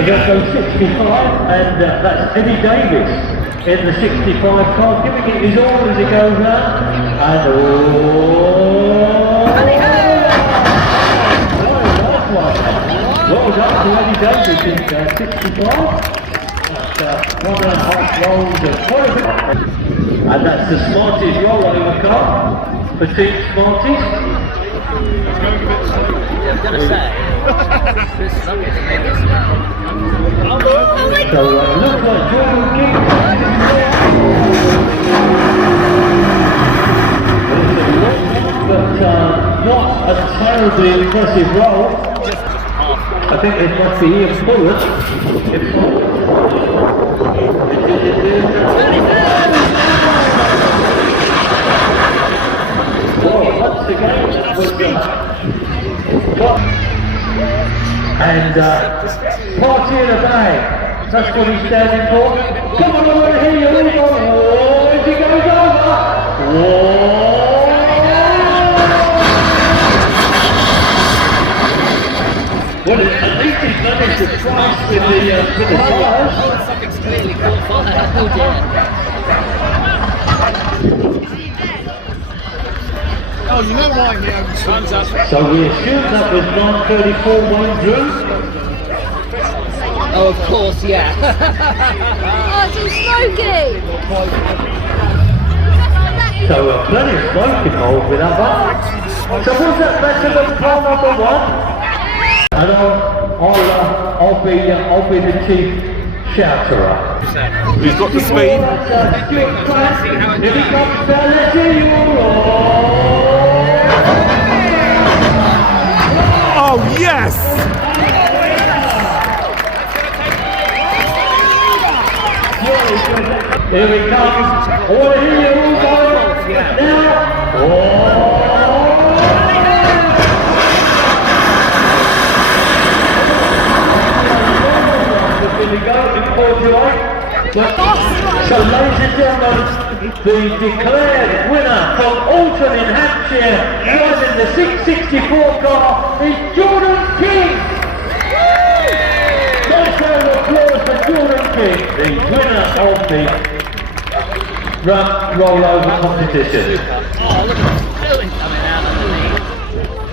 So that goes 65, and that's Eddie Davis in the 65 car, giving it his all as he goes round. And well done to Eddie Davis in 65. That's 1.5 rolls of quality. And that's the Smarties rollover car for Team Smarties. I was going to say, So it looks like Jordan King. But not a terribly impressive roll. I think it must be Ian Fuller. Well, once again, that was and party in a bag, that's what he's standing for. Come on, I want to hear you all go. Whoa, as he goes over. Whoa! Well, at least he's managed to twice with the tires. something's clearly caught fire. Oh dear. Oh, you know why he owns Time's up. So we assume that was 934 Wayne Drew. Oh, of course, yeah. Oh, it's all smoky! So plenty of smoke involved with that one. So was that better than car number 1? And I'll be the chief shouterer. He's got the speed. Here he comes down, let's hear you all. Oh, yes! Here he comes. I want to hear you all go. Now. So ladies and gentlemen, the declared winner from Alton in Hampshire, driving the 664 car, is Jordan King. Nice round of applause for Jordan King, the winner of the Ramp Rollover Competition.